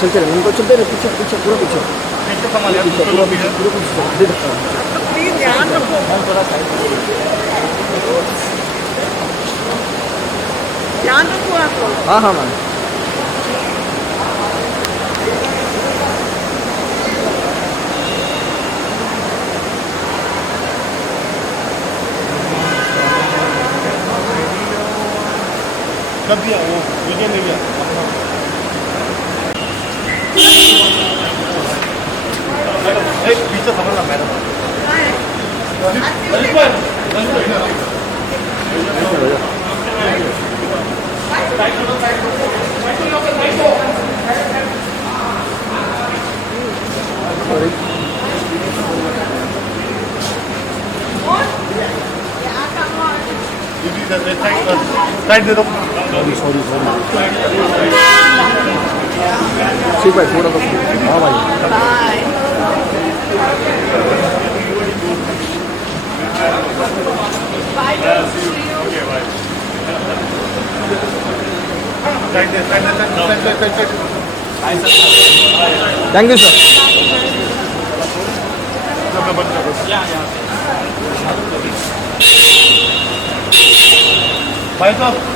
चल चल इनको चलते रहे पीछे पीछे पूरा पीछे पूरा पीछे दे सकता हूँ प्लीज ध्यान रखो थोड़ा साइड ध्यान रखो आप लोग हाँ हाँ मैम कब दिया वो वीडियो में गया पीछे समझना मैडम साइड दे दो सॉरी ठीक भाई थोड़ा तो हाँ भाई बाय थैंक यू सर भाई साहब